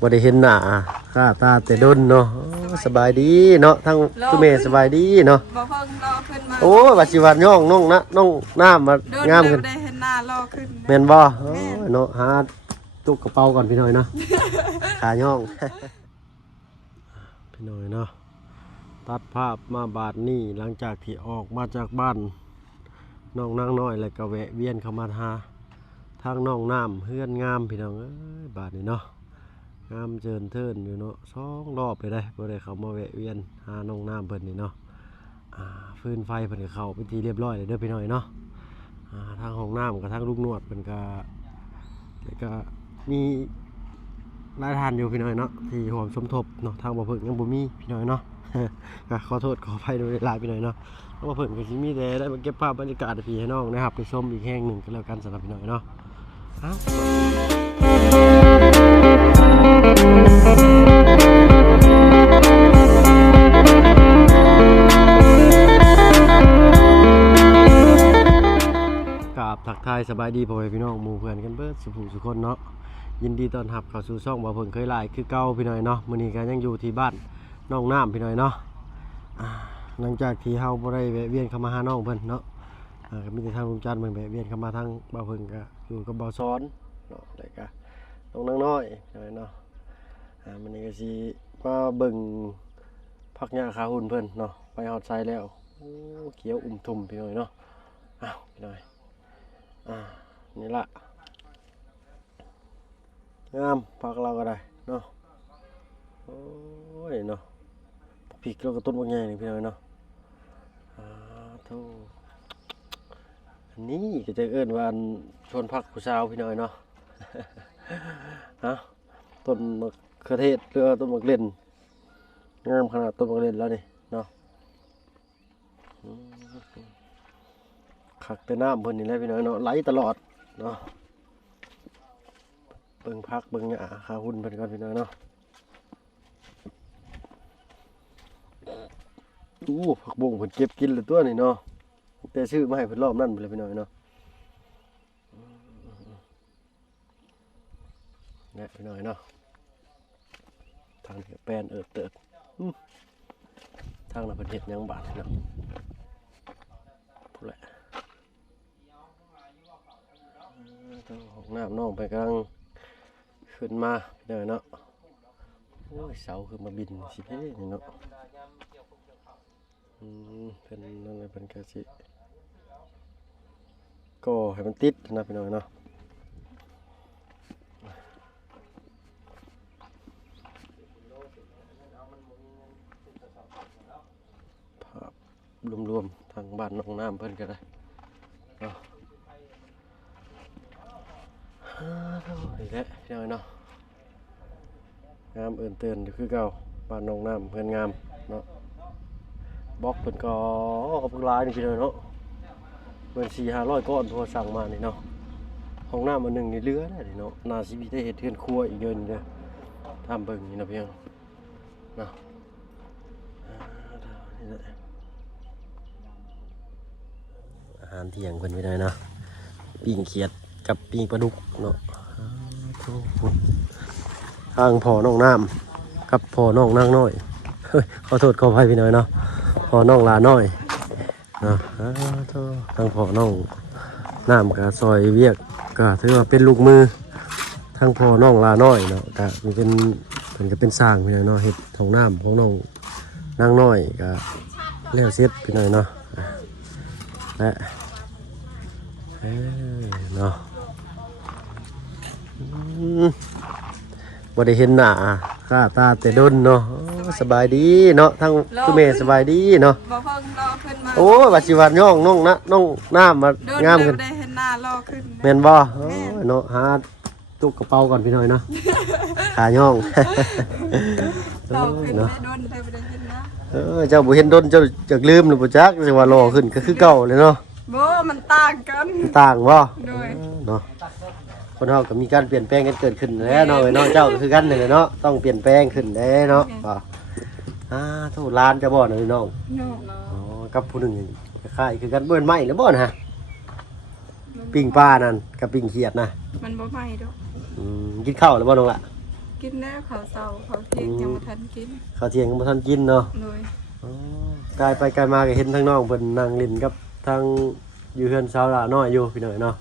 บ่ได้เห็นหน้าค่าตาแต่ดนเนาะสบายดีเนาะทั้งคุณแม่สบายดีเนาะบ่เพิ่งรอขึ้นมาโอ้ว่าสิว่าย่องน้องนะน้องน้ำมางามขึ้น ได้เห็นหน้ารอขึ้นแม่นบ่เนาะหาตุกกระเป๋าก่อนพี่หน่อยเนาะขาย่องพี่หน่อยเนาะตัดภาพมาบาดนี้หลังจากที่ออกมาจากบ้านน้องนางน้อยแล้วก็แวะเวียนเข้ามาหาทางน้องน้ำเฮือนงามพี่น้องบาดนี้เนาะงามเจินเทินอยู่เนาะ2 รอบไปได้บ่ได้เข้ามาแวะเวียนหาน้องน้ำเพิ่นนี่เนาะฟืนไฟเพิ่นก็เข้าไปทีเรียบร้อยเลยเด้อพี่น้อยเนาะทางห้องน้ำกับทางลูกนวดเพิ่นก็แล้วก็มีรายทานอยู่พี่น้อยเนาะที่หอมสมทบเนาะทางบ่เพิ่นยังบ่มีพี่น้อยเนาะ ก็ขอโทษขออภัยโดยหลายพี่น้อยเนาะทางบ่เพิ่นก็สิมีแต่ได้มาเก็บภาพบรรยากาศให้พี่ให้น้องนะครับไปชมอีกแห่งหนึ่งก็แล้วกันสำหรับพี่น้อยเนาะทักทายสบายดีพ่อแม่พี่น้องหมู่เพื่อนกันเบิดสุขสุขคนเนาะยินดีต้อนรับเข้าสู่ช่องบ่เพิ่นเคยหลายคือเก่าพี่น้อยเนาะมื้อนี้ก็ยังอยู่ที่บ้านน้องน้ำพี่น้อยเนาะหลังจากที่เฮาบ่ได้แวะเวียนเข้ามาหาน้องเพิ่นเนาะก็มีแต่ทางลุงจันทร์เพิ่นแวะเวียนเข้ามาทางบ่เพิ่นก็อยู่กับบ่ซ้อนเนาะแล้วก็น้องนางน้อยพี่น้อยเนาะมื้อนี้ก็สิมาเบิ่งผักหญ้าขาหุ่นเพิ่นเนาะไปฮอดไซแล้วโอ้เขียวอุ่มทุ่มพี่น้อยเนาะอ้าวพี่น้อยนี่ละงามพักเราก็ได้เนาะโอ้ยเนาะพริกเราก็ต้นบางใหญ่นี่พี่น้อยเนาะอันนี้ก็จะเอิ้นว่าชวนพักผู้สาวพี่น้อยเนาะ ต้นมะเขือเทศหรือต้นมะเล่นงามขนาดต้นมะเล่นแล้วนี่เนาะขักแต่น้ำเพิ่นนี่แหละพี่น้อยเนาะไหลตลอดเนาะเบิ่งพักเบิ่งหญ้าขาหุ่นเพิ่นก่อนพี่น้อยเนาะผักบุ้งเพิ่นเก็บกินเลยตัวนี่เนาะแต่ซื้อมาให้เพิ่นรอบนั้นไปเลยพี่น้อยเนาะเนี่ยพี่น้อยเนาะทางแปลนเติดทางน่ะเพิ่นเฮ็ดหยังบาดเนาะพูดแหละห้องน้ำน้องไปกำลังขึ้นมาเดี๋ยวเนาะโอ้ยเสาคือมาบินสิเพ่นี่เนาะเป็นนั่นเลยเป็นกระสิก็ให้มันติดนะพี่น้อยเนาะภาพรวมๆทางบ้านน้องน้ำเพิ่นก็ได้นี่แหละพี่น้อยเนาะงามเตือนอยู่คือเก่าบ้านน้องน้ำเพื่อนงามเนาะบล็อกเป็นก็กับพวกลายนี่พี่น้อยเนาะเป็น400-500 ก้อนพอสั่งมานี่เนาะห้องน้ำอันหนึ่งนี่เลือได้เนาะนาซีบีได้เห็ดเทือนครัวอีกเยอะนี่เด้อทำเบิ่งนี่นะเพียงเนาะอาหารเที่ยงเพิ่นไม่ได้เนาะปิ้งเขียดกับปิ้งปลาดุกเนาะทางพ่อน้องน้ำกับพ่อน้องนางน้อยขอโทษขออภัยพี่น้อยเนาะพ่อน้องลาน้อยเนาะทางพ่อน้องน้ำกับซอยเวียกก็ถือว่าเป็นลูกมือทางพ่อน้องลาน้อยเนาะก็มีเป็นก็เป็นสร้างพี่น้อยเนาะเฮ็ดของน้ำของน้องนางน้อยก็แล้วเสร็จพี่น้อยเนาะและเนาะบ่ได้เห็นหน้าค่าตาแต่ดนเนาะสบายดีเนาะทั้งคุณแม่สบายดีเนาะบ่เพิ่งรอขึ้นมาโอ้ว่าสิว่าย่องน้องนะน้องน้ำมางามขึ้นได้เห็นหน้ารอขึ้นแม่นบ่เนาะหาตุกกระเป๋าก่อนพี่น้อยเนาะขาย่องรอขึ้นได้ดนได้บ่ได้เห็นนะเจ้าบ่เห็นดนเจ้าจักลืมหรือบ่จักสิว่ารอขึ้นก็คือเก่าเลยเนาะบ่มันต่างกันต่างบ่ด้วยเนาะคนเฮาก็มีการเปลี่ยนแปลงกันเกิดขึ้นแล้วเนาะเนาะเจ้าก็คือกันนี่แหละเนาะต้องเปลี่ยนแปลงขึ้นแล้วเนาะโทษร้านจะบ่นะพี่น้องอ๋อกับผู้หนึงคล้ายคือกันเบิ่นไม้หรือบ่นะปิ้งปลานั่นกับปิ้งเขียดนะมันบ่ไหม้ดอกกินข้าวแล้วบ่น้องล่ะ กินแล้วข้าวเช้าข้าวเที่ยงยังบ่ทันกิน ข้าวเที่ยงก็บ่ทันกินเนาะ โดย อ๋อกายไปกายมาก็เห็นทั้งน้องเพิ่นนั่งเล่นกับทางอยู่เฮือนสาวละน้อยอยู่พี่น้อยเนาะ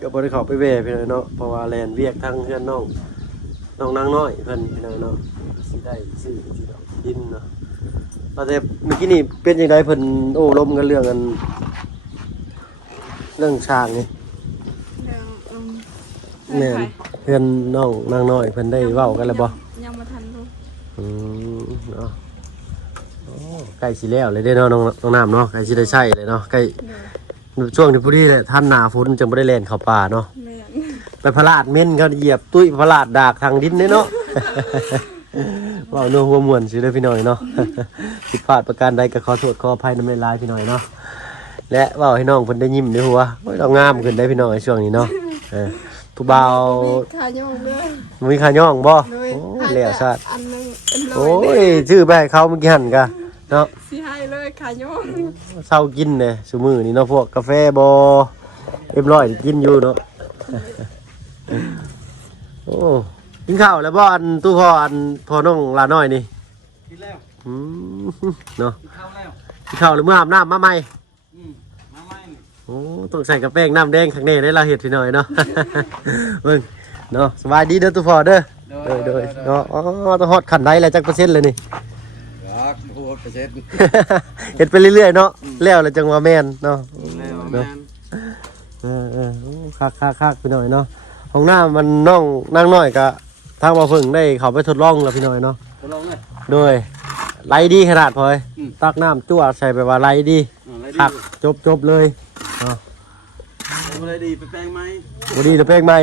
ก็บ่ได้เข้าไปแว่พี่น้อยเนาะเพราะว่าแล่นเวียกทางเฮือนน้องนางน้อยเพิ่นพี่น้อยเนาะสิได้ซื้อที่ดอกดินเนาะแต่เมื่อกี้นี่เป็นจังไดเพิ่นโอ้ลมกันเรื่องอันเรื่องช้างนี่ เรื่องแม่นเพื่อนน้องนางน้อยเพิ่นได้เว้ากันแล้วบ่ ยังบ่ทันรู้ เนาะโอ้ใกล้สิแล้วเลยเด้เนาะน้องน้ำเนาะใกล้สิได้ใช้เลยเนาะใกล้ช่วงนี้พอดีแหละท่านหน้าฝนจึงบ่ได้แล่นเข้าป่าเนาะ แม่น ไปพลาดเม่นเขาเหยียบตุ้ยพลาดดากทางดินเนาะ เว้าเนื้อหัวม่วนสิเด้อพี่น้อยเนาะ ผิดพลาดประการใดก็ขอโทษขออภัยนำหลายๆพี่น้อยเนาะและเว้าให้น้องเพิ่นได้ยิ้มในหัวโอ้ยเรางามขึ้นได้พี่น้อยช่วงนี้เนาะผู้บ่าว มีขายองเลย มีขาย่องบ่ โดย โอ้ยแล้วซะ อันนึงเป็นร้อ โอ้ ย ยชื่อไปให้เขาเมื่อกี้หั่นกะเนาะ สิให้เลยขายอง เศร้ากินเด้ซุมื้อนี้เนาะพวกกาแฟบ่เรียบร้อยกินอยู่เนาะ โอ้กินข้าวแล้วบ่อันตู้พ่ออันพ่อน้องลาน้อยนี่ กินแล้ว อืมเนาะ กินข้าวแล้ว กินข้าวหรือเมื่ออาบน้ำมาใหม่ มาใหม่นี่ โอ้ต้องใส่กระแป้งน้ำแดงข้างในได้ละเห็ดพี่หน่อยเนาะ เบิ่งเนาะสบายดีเด้อตู้พ่อเด้อโดยเนาะอ๋อต้องฮอดขันได้แล้วจักเปอร์เซ็นต์เลยนี่ รักพูดไปเสร็จ เห็ดไปเรื่อยๆเนาะแล้วจังว่าแม่นเนาะ แล้วแม่ เนาะ โอ้คักพี่หน่อยเนาะห้องน้ำมันน้องนั่งน้อยกะทางบ่เพิ่งได้เข้าไปทดลองแล้วพี่หน่อยเนาะ ทดลองเลย โดยไหลดีขนาดพอย อืม ตักน้ำจั่วใส่ไปว่าไหลดี อะไรดี คักจบเลยเนาะ อะไรดีไปแปลงไหม บ่ดีเดี๋ยวแป้งใหม่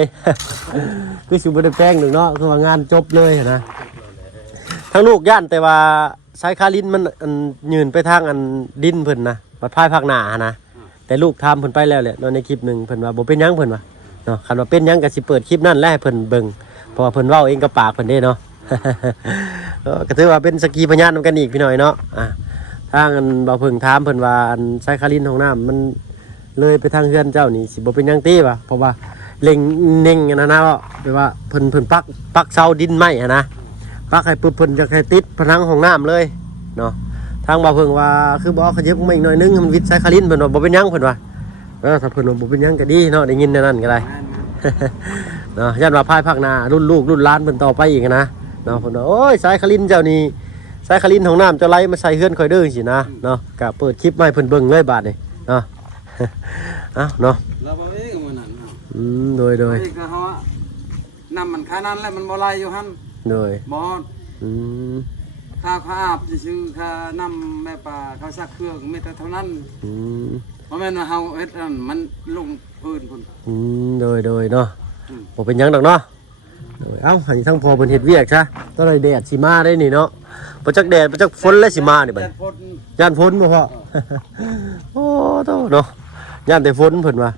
คือสิบ่ได้แป้งหนึ่งเนาะคือว่างานจบเลยนะทั้งลูกย่านแต่ว่าสายคาลิ้นมันอันยืนไปทางอันดินเพิ่นนะบัดพายภาคหน้าหั้นนะแต่ลูกทำเพิ่นไปแล้วแหละเนาะในคลิปหนึงเพิ่นว่าบ่เป็นหยังเพิ่นว่าเนาะคันว่าเป็นหยังก็สิเปิดคลิปนั้นแหละให้เพิ่นเบิ่งเพราะว่าเพิ่นเว้าเองกับปากเพิ่นเด้เนาะ ก็ถือว่าเป็นสกีพยานนำกันอีกพี่หน่อยเนาะทางอันบ่เพิ่งถามเพิ่นว่าอันสายคาลิ้นของน้ำมันเลยไปทางเฮือนเจ้านี่สิบ่เป็นหยังติวะเพราะว่าเล็งเน่งอันนั้นนะว่าแปลว่าเพิ่นปักเสาดินไม้หันนะปักให้ปึ๊บเพิ่นจะให้ติดผนังของน้ำเลยเนาะทางบ่เพิ่งว่าคือบ่ขยับมาอีกหน่อยนึงให้มันวิดสายคาลิ้นเพิ่นว่าบ่เป็นหยังเพิ่นว่าถ้าเพิ่นว่าบ่เป็นหยังก็ดีเนาะได้ยินแนวนั้นก็ได้ เนาะยันว่าพายภาคหน้ารุ่นลูกรุ่นหลานเพิ่นต่อไปอีกนะเนาะเพิ่นว่าโอ้ยสายคาลิ้นเจ้านี่สายคาลิ้นของน้ำเจ้าไหลมาใส่เฮือนข่อยเด้อสินะเนาะก็เปิดคลิปมาให้เพิ่นเบิ่งเลยบาดนี้เนาะ เอ้าเนาะ เราบอกเองมันนั่น โดย เองก็เขานำมันค่านั้นแล้วมันบ่ไหลอยู่หั่น โดย บ่ อืม ค่าอาบซื่อๆค่านำแม่ป่าค่าซักเครื่องมีแต่เท่านั้น อืม บ่แม่นว่าเฮาเฮ็ดนั่นมันลงพื้นพุ่น โดยเนาะบ่เป็นหยังดอกเนาะโดยเอ้าอันนี้ทั้งพอเพิ่นเฮ็ดเวียกซะตอนนี้แดดสิมาได้นี่เนาะบ่จักแดดบ่จักฝนแล้วสิมานี่บัด แต่พ้น ย่านฝนบ่พ่อ โอ้โตเนาะย่านแต่ฝนเพิ่นว่า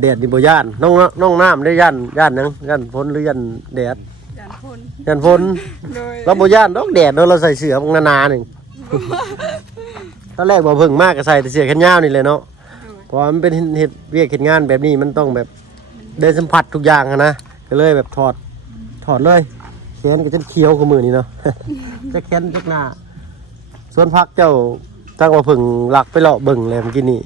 แดดนี่บ่ย่านน้องน้ำได้ย่านหยังย่านฝนหรือย่านแดด จานพล ย่านฝน โดย เราบ่ย่านดอกแดดเนาะเราใส่เสื้อพวกหนาๆนึง ตอนแรกบ่เพิ่งมากก็ใส่แต่เสื้อแขนยาวนี่เลยเนาะเพราะว่ามันเป็นเฮ็ดเวียกเฮ็ดงานแบบนี้มันต้องแบบเดินสัมผัสทุกอย่างอะนะก็เลยแบบถอดเลยแขนก็จนเขียวกับมือนี่เนาะ จะแขนจักหน้าส่วนพักเจ้าตั้งว่าเพิ่งหลักไปเลาะเบิ่งเลยเมื่อกี้นี่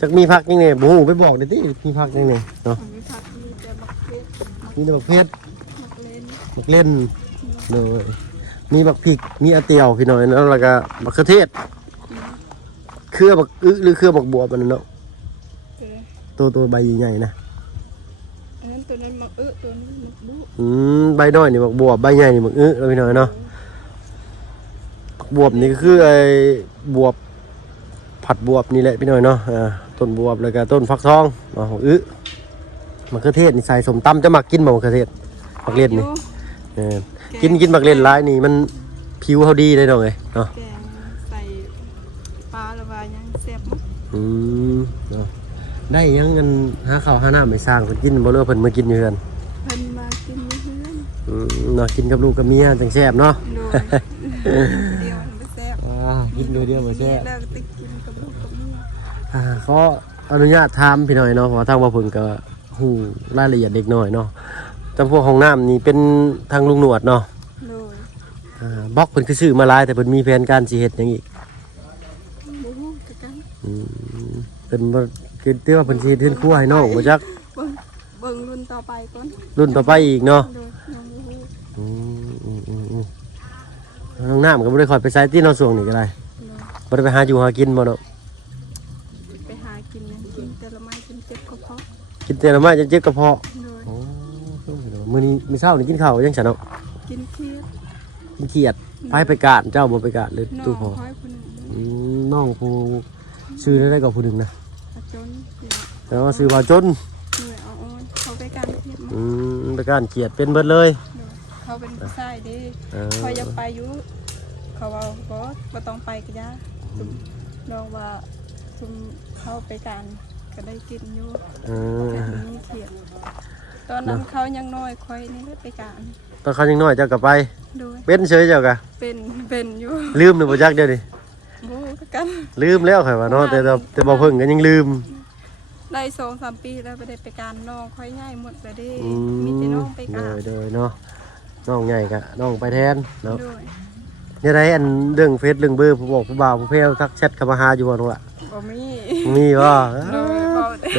จักมีพักยังไงบ่ฮู้ไปบอกได้ติมีพักยังไงเนาะ มีผักมีแต่บักเพชร มีแต่บักเพชร บักเลน บักเล่นเลยมีบักพริกมีอาเตียวพี่น้อยเนาะแล้วก็บักเขือเทศเครือบักอึหรือเครือบักบวบอันนั้นเนาะ ตัวใบใหญ่ๆนะ อันนั้นตัวนั้นมักตัวนี้มักบุ ใบน้อยนี่บักบวบใบใหญ่นี่บักแล้วพี่น้อยเนาะบักบวบนี่ก็คือไอ้บวบผัดบวบนี่แหละพี่น้อยเนาะต้นบวบแล้วก็ต้นฟักทองเนาะมะเขือเทศนี่ใส่สมตำจะมักกินบ่มะเขือเทศมักเล่นนี่กินมักเล่นหลายนี่มันผิวเขาดีเลยเนาะเนาะ แกงใส่ปลาละวายังแซ่บมั้ง เนาะได้ยังเงินหาข้าวหาน้ำไปสร้างเพิ่นกินบ่เลิกเพิ่นมากินอยู่เฮือน เพิ่นมากินอยู่เฮือน เนาะกินกับลูกกับเมียจังแซ่บเนาะ โดยเดียวมันบ่แซ่บ กินโดยเดียวบ่แซ่บ แล้วก็ติกินกับลูกกับเมีย ขออนุญาตถามพี่หน่อยเนาะเพราะว่าทางบ่เพิ่นก็ฮู้รายละเอียดเล็กน้อยเนาะ จำพวกห้องน้ำนี่เป็นทางลุงหนวดเนาะ โดย บล็อกเพิ่นคือซื้อมาหลายแต่เพิ่นมีแผนการสิเฮ็ดหยังอีก บ่ฮู้คือกัน เพิ่นบ่คือที่ว่าเพิ่นสิเฮ็ดเฮือนครัวให้น้องบ่จัก เบิ่งรุ่นต่อไปก่อน รุ่นต่อไปอีกเนาะ โดยยังบ่ฮู้ น้องน้ำก็บ่ได้ค่อยไปไสที่เนาะช่วงนี้ก็ได้ โดย บ่ได้ไปหาอยู่หากินบ่เนาะ ไปหากินนะกินแต่ละไม้กินเจ็บกระเพาะ กินแต่ละไม้จะเจ็บกระเพาะ โดย โอ้มื้อนี้มื้อเช้านี่กินข้าวยังซะเนาะ กินเคียด กินเขียดไปกาดเจ้าบ่ไปกาดหรือ น้อ ตู้ ง พอ คอยคนหนึ่ง น้องผู้ซื้อได้กับผู้หนึงนะ อาจน แล้วก็ซื้อว่าจน เหนื่อยเอาอ้อนเขาไปการเทียบมา ไปการเขียดเป็นเบิดเลย เขาเป็นผู้ชายเดี เออ เขาอยากไปอยู่เขาว่าบ่ต้องไปก็ได้น้องว่าซุมเขาไปการก็ได้กินอยู่ เออ แต่มีเขียดตอนนั้นเขายังน้อยคอยนี่ไปการ ตอนเขายังน้อยเจ้าก็ไป โดย เป็นเฉยเจ้ากะ เป็นอยู่ ลืมหรือบ่จักเดี๋ยวนี้ บูกัน ลืมแล้วข่อยว่าเนาะแต่บ่เพิ่งก็ยังลืม ได้2-3 ปีแล้วไปได้ไปการน้องค่อยง่ายหมดเลยเด้ อื มีแต่น้องไปการ โดยเนาะน้องใหญ่กะน้องไปแทนเนาะ โดย เนี่ยได้อันเรื่องเฟซเรื่องเบอร์ผู้บอกผู้บ่าวผู้เพลทักแชทเข้ามาหาอยู่บ่น้องล่ะ บ่มี มีบ่ โดยเบาเด้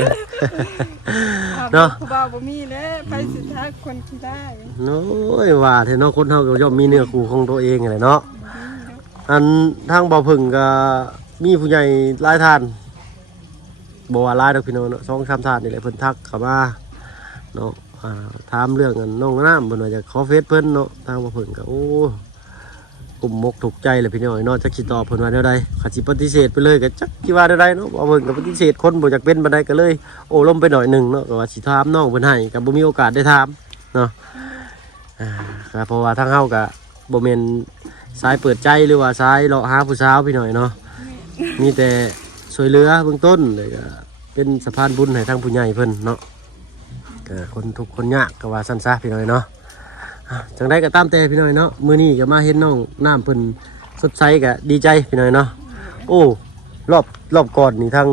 เนาะ ผู้บ่าวบ่มีเด้ไปสุดท้ายคนที่ได้ โน้ยว่าเถอะเนาะคนเฮาก็ย่อมมีเนื้อคู่ของตัวเองนั่นแหละเนาะอันทางบ่าวพึ่งก็มีผู้ใหญ่หลายท่านบ่ว่าหลายดอกพี่น้องเนาะ2-3ท่านนี่แหละเพิ่นทักเข้ามาเนาะถามเรื่องอันน้องน้ำเพิ่นว่าจะขอเฟซเพิ่นเนาะทางบ่าวพึ่งก็โอ้กลุ่มมกถูกใจเลยพี่น้องเนาะจักสิตอบเพิ่นว่าแนวใดเขาสิปฏิเสธไปเลยก็จักสิว่าแนวใดเนาะบ่าวพึ่งก็ปฏิเสธคนบ่อยากเป็นปานใดก็เลยโอ้ล้มไปหน่อยหนึงเนาะก็ว่าสิถามน้องเพิ่นให้ก็บ่มีโอกาสได้ถามเนาะก็เพราะว่าทางเฮาก็บ่แม่นสายเปิดใจหรือว่าสายเลาะหาผู้สาวพี่น้อยเนาะมีแต่ช่วยเหลือเบื้องต้นเลยก็เป็นสะพานบุญให้ทางผู้ใหญ่เพิ่นเนาะก็คนทุกข์คนยากก็ว่าซั่นซะพี่น้อยเนาะจังไดก็ตามแต่พี่น้อยเนาะมื้อนี้ก็มาเห็นน้องน้ำเพิ่นสดใสก็ดีใจพี่น้อยเนาะโอ้รอบก่อนนี่ทาง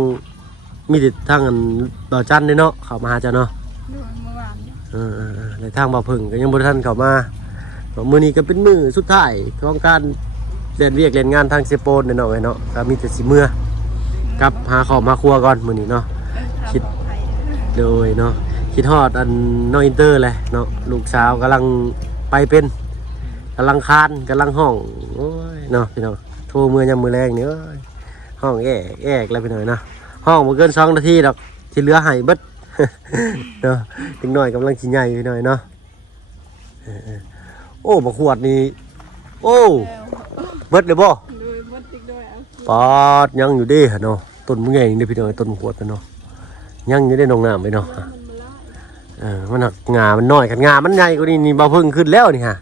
มีแต่ทางอันบ่าวจันเด้เนาะเข้ามาหาเจ้าเนาะ โดยเมื่อวานเนี่ย ในทางบ่าวพึ่งก็ยังบ่ทันเข้ามามื้อนี้ก็เป็นมื้อสุดท้ายของการเรียนเวียกเรียนงานทางเซโปนเนาะเนาะก็มีแต่สิเมื่อกลับหาข้าวมาครัวก่อนมื้อนี้เนาะ คิด ปลอภัย โดยเนาะคิดฮอดอันน้องอินเตอร์แหละเนาะลูกสาวกำลังไปเป็นกำลังคานกำลังห้องโอ้ยเนาะพี่น้องโทรมื้อยามมื้อแรงนี่เอ้ยห้องแอกแล้วพี่น้อยเนาะห้องบ่เกิน2 นาทีดอกที่เหลือให้เบิด เนาะถึงหน่อยกำลังสิใหญ่พี่น้อยเนาะโอ้บ่ขวดนี่โอ้เบิดเลยบ่ โดยบดติกโดยเอา ปอดยังอยู่เด้เนาะต้นมึงใหญ่นี่พี่น้อยต้นขวดเนาะยังอยู่ได้น้องน้ำไปเนาะ มันมาละ มันหักงามันน้อยกันงามันใหญ่กว่านี้นี่บ่เพิ่งขึ้นแล้วนี่ฮะ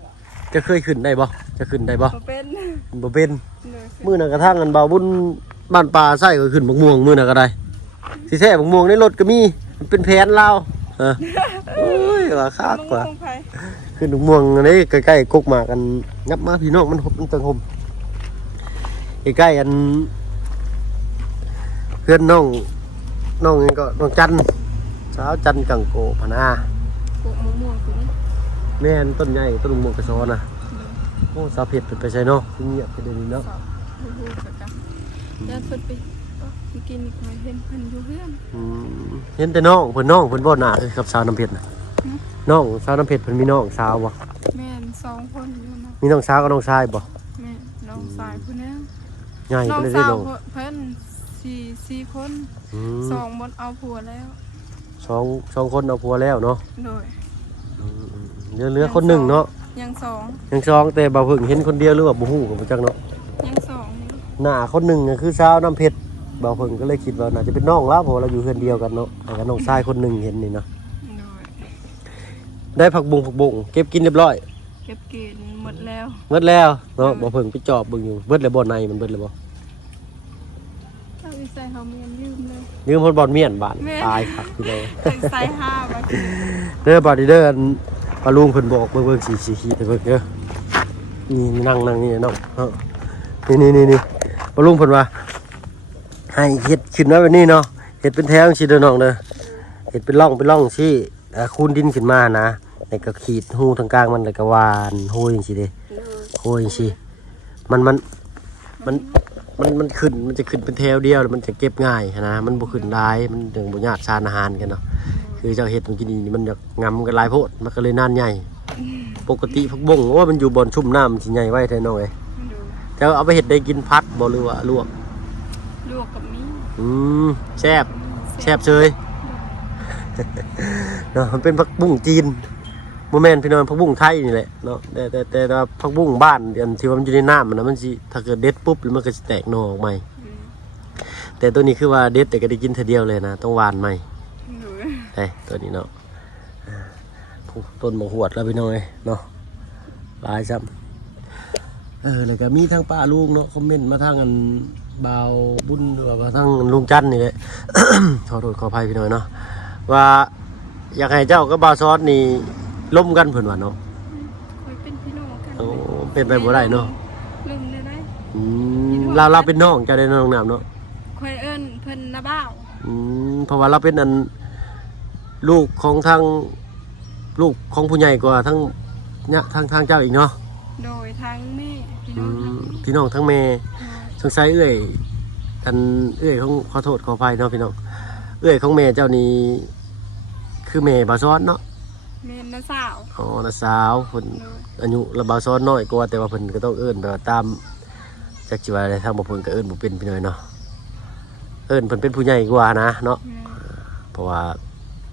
จะเคยขึ้นได้บ่จะขึ้นได้บ่ บ่เป็น บ่เป็น โดย มื้อนั้นกระทั่งอันเบาบุญบ้านป่าไส้ก็ขึ้นบักม่วงมื้อนั้นก็ได้สิแท้บักม่วงในรถก็มีมันเป็นแผนเราโอ้ยว่าคักกว่า ลงไป ขึ้นบักม่วงอันนี้ใกล้ๆกกหมากกันงับมาพี่น้องมันจังห่มใกล้ๆอันเพื่อนน้องนี่ก็น้องจันสาวจันกังโกพนา ปลูกมะม่วงตัวนี้ แม่นต้นใหญ่ต้นม่วงกระซอนะโอ้สาวเผ็ดไปใส่เนาะเงียบไปเดี๋ยวนี้เนาะ สอบฮู้ๆกันย่านเพิ่นไปเมื่อกี้นี่ก็เห็นเพิ่นอยู่เฮือน เห็นแต่น้องเพิ่นบ่หน้าคือกับสาวน้ำเพชรน่ะน้องสาวน้ำเพชรเพิ่นมีน้องสาวบ่ แม่น2 คนอยู่นะ มีน้องสาวกับน้องชายบ่ แม่น้องชายผู้นึง ใหญ่ น้อง ไปเลย สา เด้ ว น้อง เพิ่น4คน อืม 2บนเอาผัวแล้ว สองคนเอาผัวแล้วเนาะ โดย เหลือคนหนึ่งเนาะ ยังสอง ยังสองแต่บ่าวเพิ่งเห็นคนเดียวหรือว่าบ่ฮู้ก็บ่จักเนาะ ยังสองอยู่ หน้าคนหนึ่งก็คือสาวน้ำเพชรบ่าวเพิ่งก็เลยคิดว่าน่าจะเป็นน้องแล้วเพราะว่าเราอยู่เฮือนเดียวกันเนาะแต่ก็น้องชายคนหนึ่งเห็นนี่เนาะ โดย ได้ผักบุ้งเก็บกินเรียบร้อย เก็บกินหมดแล้ว เบิดแล้วเนาะบ่าวเพิ่งไปจอบเบิ่งอยู่เบิดแล้วบ่ในมันเบิดแล้วบ่ ถ้าวิสัยเขาเมียนยืมเลย ยืมเพิ่นบ่อนเมียนบาด แม่ ตายคักพี่เลย ใส่5บาท เด้อบาดนี้เด้ออันปลาลุงเพิ่นบอกเบิ่งสีขีดให้เบิ่งเด้อนี่นั่งนี่เนาะนี่ปลาลุงเพิ่นว่าให้เฮ็ดขึ้นไว้แบบนี้เนาะเฮ็ดเป็นแถวจังซี่เด้อน้องเด้อเฮ็ดเป็นร่องสิคูนดินขึ้นมานะ แล้วก็ขีดหูทางกลางมันแล้วก็หวานหูจังซี่เด้ โดย หูจังซี่มันขึ้นมันจะขึ้นเป็นแถวเดียวแล้วมันจะเก็บง่ายนะมันบ่ขึ้นหลายมันถึงบ่ยากสารอาหารกันเนาะคือเจ้าเฮ็ดมันกินนี่มันอยากงำกันหลายโพดมันก็เลยนานใหญ่ปกติผักบุ้งโอ้มันอยู่บ่อนชุ่มน้ำสิใหญ่ไว้แท้น้องเอ้ย โดย เจ้าเอาไปเฮ็ดได้กินพัดบ่หรือว่าลวก ลวกกับมี แซ่บแซ่บเฉย เนาะมันเป็นผักบุ้งจีนบ่แม่นพี่น้องผักบุ้งไทยนี่แหละเนาะแต่ว่าผักบุ้งบ้านอันที่ว่ามันอยู่ในน้ำมันนะมันสิถ้าเกิดเด็ดปุ๊บแล้วมันก็สิแตกหน่อออกใหม่แต่ตัวนี้คือว่าเด็ดแต่ก็ได้กินเท่าเดียวเลยนะต้องหวานใหม่ โดย ตัวนี้เนาะต้นมะหวดแล้วพี่น้องเอ้ยเนาะหลายซ้ำแล้วก็มีทั้งป้าลุงเนาะคอมเมนต์มาทางอันบ่าวบุญหรือว่าทางลุงจันทร์นี่แหละ ขอโทษขออภัยพี่น้อยเนาะว่าอยากให้เจ้ากับบ่าวซอสนี่ล้มกันเพิ่นว่าเนาะ คอยเป็นพี่น้องกัน โอ้เป็นไปบ่ได้เนาะ ลืมได้ เราเป็นน้องเจ้าได้น้องน้ำเนาะ คอยเอิ้นเพิ่นนะบ้าว เพราะว่าเราเป็นอันลูกของทางลูกของผู้ใหญ่กว่าทั้งเนี่ยทางเจ้าอีกเนาะ โดยทั้งแม่พี่น้องทั้ง พี่น้องทั้งแม่สงสัยเอื้อยกันเอื้อยของขอโทษขออภัยเนาะพี่น้องเอื้อยของแม่เจ้านี้คือแม่บ่าวซ้อนเนาะ แม่น้าสาว อ๋อน้าสาวเพิ่น โดย อายุระบ่าวซ้อนน้อยกว่าแต่ว่าเพิ่นก็ต้องเอิ้นแบบว่าตามจักสิว่าอะไรทางบ่เพิ่นก็เอิ้นบ่เป็นพี่น้อยเนาะเอิ้นเพิ่นเป็นผู้ใหญ่กว่านะเนาะเพราะว่า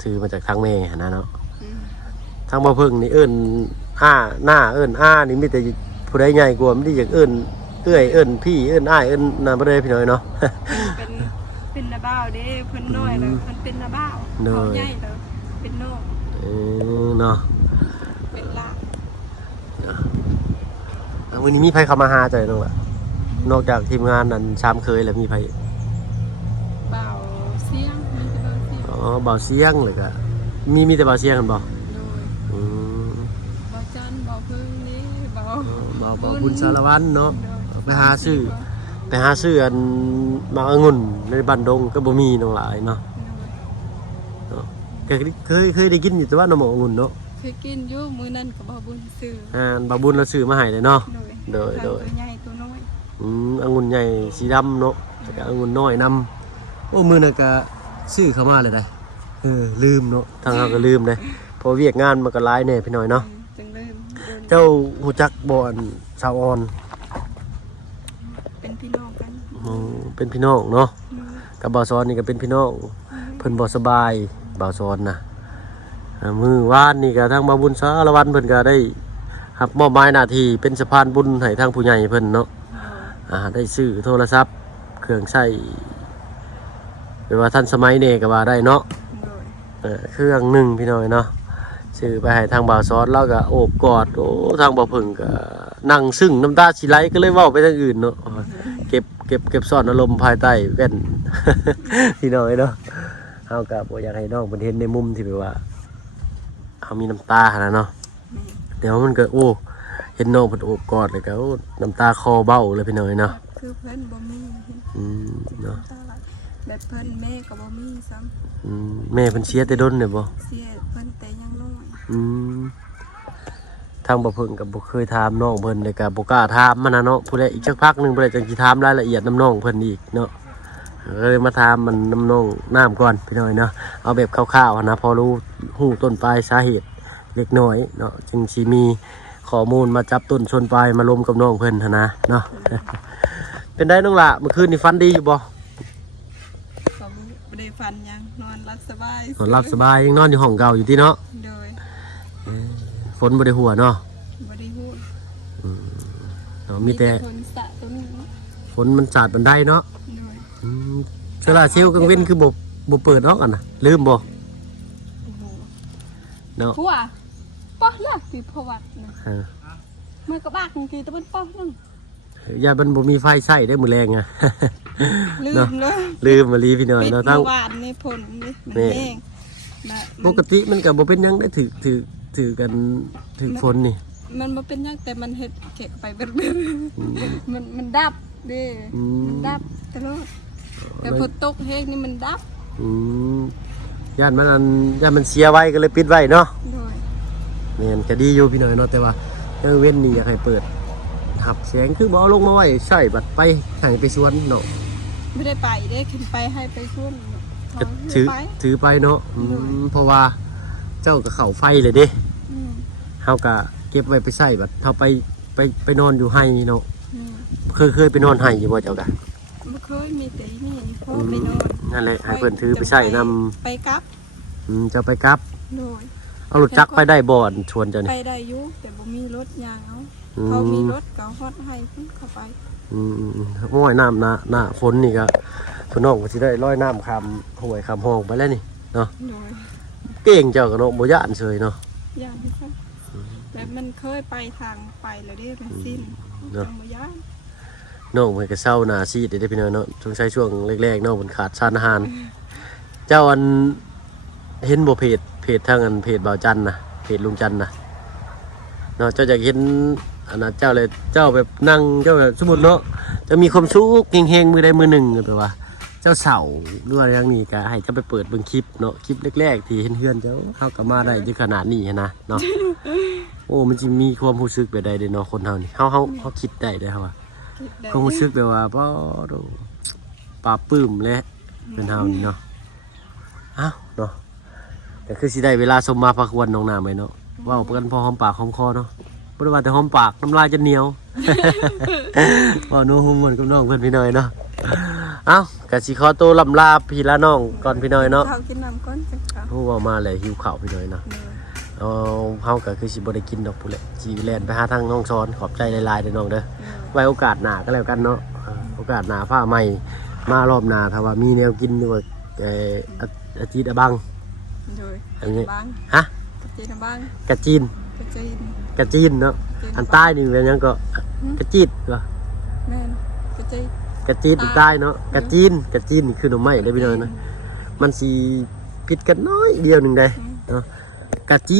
ถือมาจากทางแม่นะเนาะทางบ่เพิ่งนี่เอิ้นหน้าเอิ้นนี่มีแต่ผู้ใดใหญ่กว่ามันได้อยากเอิ้นเอื้อยเอิ้นพี่เอิ้นอ้ายเอิ้นนั่นบ่ได้พี่น้อยเนาะ เป็นนาบ้าวเด้เพิ่นน้อยแล้วเพิ่นเป็นนาบ้าวเขาใหญ่แล้วเป็นน้อง เนาะ เป็นหลาน วันนี้มีไผเข้ามาหาใจน้องล่ะนอกจากทีมงานนั้นชามเคยแล้วมีไผ บ่าวเสียงมีแต่บ่าวเสียง อ๋อบ่าวเสียงเลยก็มีแต่บ่าวเสียงกันบ่ โดย อืม บ่าวจันทร์บ่าวพึ่งนี่บ่าว บ่าวบุญสารวัตรเนาะไปหาซื้ออันมาองุ่นในบ้านดงก็บ่มีน้องหลายเนาะก็เคยได้กินอยู่แต่ว่าน้ำหมองุ่นเนาะ เคยกินอยู่มื้อนั้นก็บ่าวบุญซื้อ บ่าวบุญเราซื้อมาให้เลยเนาะ โดย ตัวใหญ่ตัวน้อย องุ่นใหญ่สีดำเนาะแล้วก็องุ่นน้อยนำโอ้มื้อนั้นก็ซื้อเข้ามาเลยได้ลืมเนาะทางเราก็ลืมเลยเพราะเวียกงานมันก็หลายแน่พี่น้อยเนาะ จังลืม เจ้าฮู้จักบ่อันชาวออน เป็นพี่น้องกัน เป็นพี่น้องเนาะกับบ่าวซ้อนนี่ก็เป็นพี่น้องเพิ่นบ่สบายบ่าวซ้อนนะมื้อวานนี่ก็ทางบ่าวบุญสารวัตรเพิ่นก็ได้รับมอบหมายหน้าที่เป็นสะพานบุญให้ทางผู้ใหญ่เพิ่นเนาะได้ซื้อโทรศัพท์เครื่องใช้หรือว่าทันสมัยนี่ก็ว่าได้เนาะเครื่องหนึงพี่น้อยเนาะซื้อไปให้ทางบ่าวซ้อนแล้วก็โอบกอดโอ้ทางบ่าวเพิ่งก็นั่งซึ้งน้ำตาสิไหลก็เลยเว้าไปทางอื่นเนาะเก็บซ่อนอารมณ์ภายใต้แว่น พี่น้อยเนาะเฮาก็บ่อยากให้น้องเพิ่นเห็นในมุมที่แบบว่าเฮามีน้ำตาขนาดเนาะเดี๋ยวมันก็โอ้เห็นน้องเพิ่นโอบกอดแล้วก็โอ้น้ำตาคอเบ้าเลยพี่น้อยเนาะ คือเพิ่นบ่มี เนาะ แบบเพิ่นแม่ก็บ่มีซ้ำ แม่เพิ่นเสียแต่ดนเนี่ยบ่ เสียเพิ่นแต่ยังน้อย ทางบ่เพิ่งก็บ่เคยถามน้องเพิ่นเลยก็บ่กล้าถามมันนะเนาะผู้ใดอีกสักพักหนึงบ่ได้จังสิถามรายละเอียดน้ำน้องเพิ่นอีกเนาะก็เลยมาถามมันน้ำน้องน้ำก่อนพี่น้อยเนาะเอาแบบคร่าวๆนะพอรู้ฮู้ต้นปลายสาเหตุเล็กน้อยเนาะจึงสิมีข้อมูลมาจับต้นชนปลายมารวมกับน้องเพิ่นหั้นนะเนาะ เป็นได้น้องล่ะเมื่อคืนนี่ฝันดีอยู่บ่ ก็บ่ได้ฟันหยังนอนรับสบาย นอนหลับสบายยังนอนอยู่ห้องเก่าอยู่ที่เนาะ โดย ฝนบ่ได้หัวเนาะ บ่ได้ฮู้ มีแต่ คนสะตัวนี้ ฝนมันสาดบันไดเนาะ โดย เวลาเซลล์กลางเว้นคือบ่เปิดเนาะกันนะลืมบ่ โอ้โห เนาะ ผัวปอละสิพวัดนะมันก็บากกี่ตะเพิ่นปอนึง ยามันบ่มีไฟใช้ได้มื้อแรงอ่ะ ลืมเลย ลืมมาลีพี่น้อยเนาะทั้ง หวานในผลนี่มันแห้งนะ ปกติมันก็บ่เป็นหยังได้ถือกันถือฝนนี่ มันบ่เป็นหยังแต่มันเฮ็ดเกะไปเบิดมันดับเด้มันดับตลอดแต่ฝนตกแห้งนี่มันดับ ย่านมันเสียไว้ก็เลยปิดไว้เนาะ โดย แม่นก็ดีอยู่พี่น้อยเนาะแต่ว่าเว้นนี่อยากให้เปิดหับแสงคือบ่เอาลงมาไว้ใช่บัดไปให้ไปสวนเนาะ ไม่ได้ไปได้ขึ้นไปให้ไปช่วย ก็ถือไปเนาะเพราะว่าเจ้าก็เข้าไฟเลยเด้เฮาก็เก็บไว้ไปใส่บัดเฮาไปนอนอยู่ไห้เนาะเคยไปนอนไห้อยู่บ่เจ้าก็ ไม่เคยมีแต่นี่พ่อไปนอน นั่นแหละให้เพิ่นถือไปใส่นำ ไปกลับ จะไปกลับ โดย เอารถจักรไปได้บ่อนชวนเจ้านี่ ไปได้อยู่แต่บ่มีรถยางเอาเขามีรถก็ฮอดให้เพิ่นเข้าไป โอ้ยน้ำหน้าฝนนี่ก็พี่น้องก็สิได้ลอยน้ำคำห้วยคำห้องไปแล้วนี่เนาะ โดย เก่งเจ้าก็เนาะบ่ย่านเฉยเนาะ ยางที่ค่ะแต่มันเคยไปทางไปแล้วเด้มันสิ้นจังบ่ยาน น้องเพิ่นก็เศร้าหน้าซีดได้พี่น้องเนาะช่วงแรกๆเนาะเพิ่นขาดสารอาหาร เจ้าอันเห็นบ่เพจทางอันเพจบ่าวจันทร์นะเพจลุงจันทร์นะเนาะเจ้าอยากเห็นอันนั้นเจ้าเลยเจ้าแบบนั่งเจ้าแบบสมมุติเนาะจะมีความสุขเฮงๆมือใดมือหนึ่งแบบว่า เจ้าเสาหรือว่าอย่างนี้ก็ให้เจ้าไปเปิดเบิ่งคลิปเนาะคลิปแรกๆที่เห็นเฮือนเจ้าเฮาก็มาได้ถึงขนาดนี้หั้นนะเนาะ โอ้มันสิมีความรู้สึกแบบใดเด้เนาะคนเฮานี่เฮาคิดได้เด้อครับว่า คิดได้ ความรู้สึกแบบว่าป้าโดปลาปลื้มและเป็นเฮานี่เนาะอ้าวเนาะก็คือสิได้เวลาสมมาพาควรน้องน้ำไปเนาะเว้ากันพอหอมปากหอมคอเนาะบ่ได้ว่าแต่หอมปากน้ำลายจะเหนียว เว้าโน้มเหมือนกับน้องเพิ่นพี่น้อยเนาะเอ้าก็สิขอตัวลำลาพี่ละน้องก่อนพี่น้อยเนาะ ข้าวกินน้ำก้อนจังค่ะ ฮู้ว่ามาแล้วหิวข้าวพี่น้อยเนาะเฮาก็คือสิบ่ได้กินดอกพุ่นแหละสิแล่นไปหาทางน้องสอนขอบใจหลายๆเด้อน้องเด้อ ไว้โอกาสหน้าก็แล้วกันเนาะโอกาสหน้าผ้าใหม่มารอบหน้าถ้าว่ามีแนวกินอยู่ว่าอาทิตย์อะบัง โดย อันนี้ บ้าง ฮะ กระจีนบ้าง กระจีน กระจีน กระจีนเนาะอันใต้นี่เป็นหยังก็กระจีดก็ แม่นกระจีน กระจีดอันใต้เนาะกระจีนคือหน่อไม้ได้พี่น้อยนะมันสิผิดกันน้อยเดียวหนึงได้เนาะกระจี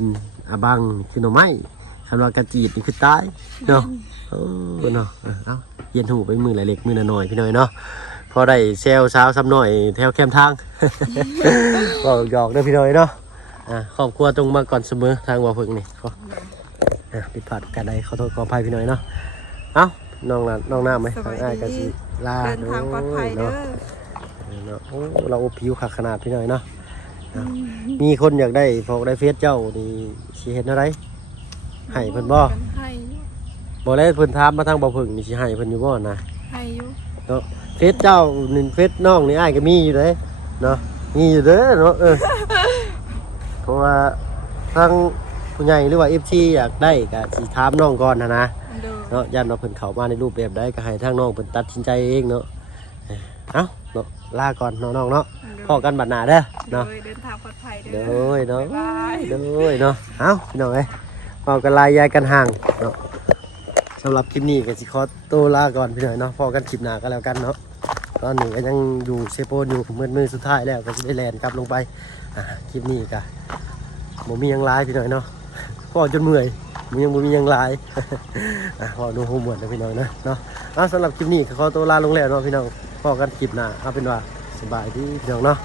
นอะบังคือหน่อไม้คำว่ากระจีดนี่คือใต้เนาะเนาะเอาเย็นหูไปมือละเล็กมือละน้อยพี่น้อยเนาะพอได้เซลสาวซ้ำหน่อยแถวแคมทาง บอกหยอกเด้อพี่น้อยเนาะครอบครัวตรงมาก่อนเสมอทางว่าพึ่งนี่ก็ผิดพลาดกันใดขอโทษขออภัยพี่น้อยเนาะเอ้าน้องน้ำไหมทางอ้ายก็สิลา เดินทางปลอดภัยเด้อ เนาะโอ้เราผิวขาดขนาดพี่น้อยเนาะมีคนอยากได้พอกได้เฟซเจ้านี่สิเห็นอะไรให้เพิ่นบ่ ให้ บ่แล้วเพิ่นถามมาทางบ่พึ่งนี่สิให้เพิ่นอยู่บ่นะ ให้อยู่ เนาะเฟซเจ้านี่เฟซน้องนี่อ้ายก็มีอยู่เด้เนาะมีอยู่เด้อเนาะเพราะว่าทางผู้ใหญ่หรือว่า FC อยากได้ก็สิถามน้องก่อนนะ เด้อ เนาะย่านว่าเพิ่นเข้ามาในรูปแบบใดก็ให้ทางน้องเพิ่นตัดสินใจเองเนาะเอ้าเนาะลาก่อนน้องๆเนาะพอกันบัดหน้าเด้อเนาะ เดินทางปลอดภัย เด้ เด้อ อเนาะ บ๊ายบาย เด้อเนาะเอ้าพี่น้องเอ้ยพอกันลายยายกันห่างเนาะสำหรับคลิปนี้ก็สิขอตัวลาก่อนพี่น้องเนาะพอกันคลิปหน้าก็แล้วกันเนาะตอนนี้ก็ยังอยู่เซโปนอยู่มือสุดท้ายแล้วก็สิได้แล่นกลับลงไปคลิปนี้ก็บ่มีหยังหลายพี่น้องเนาะพอจนเมื่อยบ่มีหยังหลาย พอดูโฮมหมดนะพี่น้องนะเนาะสำหรับคลิปนี้ก็ขอตัวลาลงแล้วเนาะพี่น้องพอกันคลิปหน้าเอาเป็นว่าสบายดีพี่น้องเนาะ